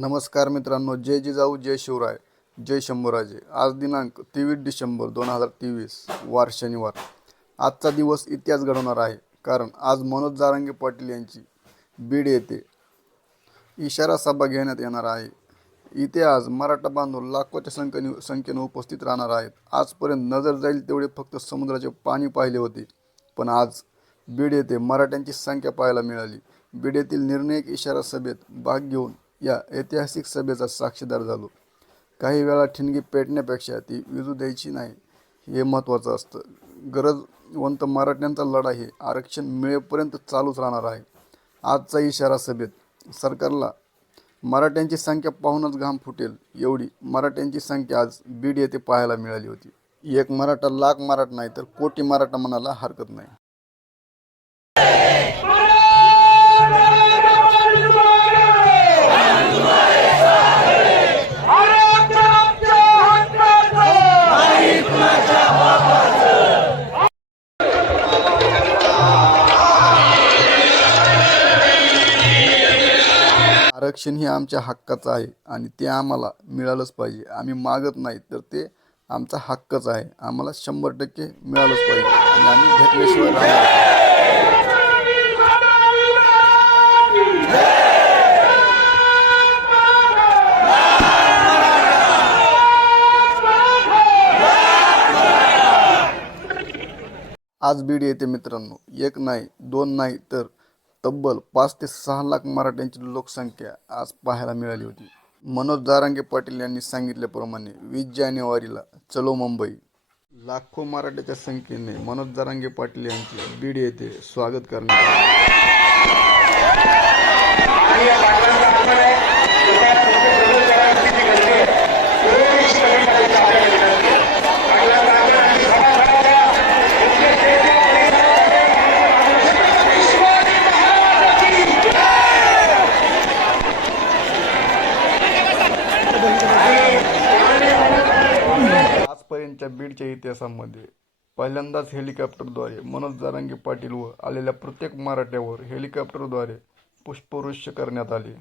नमस्कार मित्रांनो जय जिजाऊ जय शिवराय जय शंभूराजे. आज दिनांक तेवीस डिसेंबर दोन हजार तेवीस वार शनिवार. आजचा दिवस इतिहास घडवणार आहे कारण आज मनोज जारांगे पाटील यांची बीड येथे इशारा सभा घेण्यात येणार आहे. इथे आज मराठा बांधव लाखोच्या संख्येने संख्येने उपस्थित राहणार आहेत. आजपर्यंत नजर जाईल तेवढे फक्त समुद्राचे पाणी पाहिले होते पण आज बीड येथे मराठ्यांची संख्या पाहायला मिळाली. बीड येथील निर्णायक इशारा सभेत भाग घेऊन या ऐतिहासिक सभेचा साक्षीदार झालो. काही वेळा ठिणगी पेटण्यापेक्षा ती विजू द्यायची नाही हे महत्त्वाचं असतं. गरजवंत मराठ्यांचा लढा हे आरक्षण मिळेपर्यंत चालूच राहणार आहे. आजचा इशारा सभेत सरकारला मराठ्यांची संख्या पाहूनच घाम फुटेल एवढी मराठ्यांची संख्या आज बीड येथे पाहायला मिळाली होती. एक मराठा लाख मराठा नाही तर कोटी मराठा म्हणायला हरकत नाही. आरक्षण हे आमच्या हक्काचं आहे आणि ते आम्हाला मिळालंच पाहिजे आम्ही मागत नाही तर ते आमचा हक्कच आहे आम्हाला शंभर टक्के मिळालंच पाहिजे आणि आम्ही घेतल्याशिवाय राहणार नाही. आज बीड येते मित्रांनो एक नाही दोन नाही तर तब्बल पाच ते सहा लाख मराठ्यांची लोकसंख्या आज पाहायला मिळाली होती. मनोज दारांगे पाटील यांनी सांगितल्याप्रमाणे वीस जानेवारीला चलो मुंबई. लाखो मराठ्याच्या संख्येने मनोज दारांगे पाटील यांचे बीड येथे स्वागत करण्यात आले. आजपर्यंतच्या बीडच्या इतिहासामध्ये पहिल्यांदाच हेलिकॉप्टरद्वारे मनोज जारांगे पाटील व आलेल्या प्रत्येक मराठ्यावर हेलिकॉप्टरद्वारे पुष्पवृष्य करण्यात आले.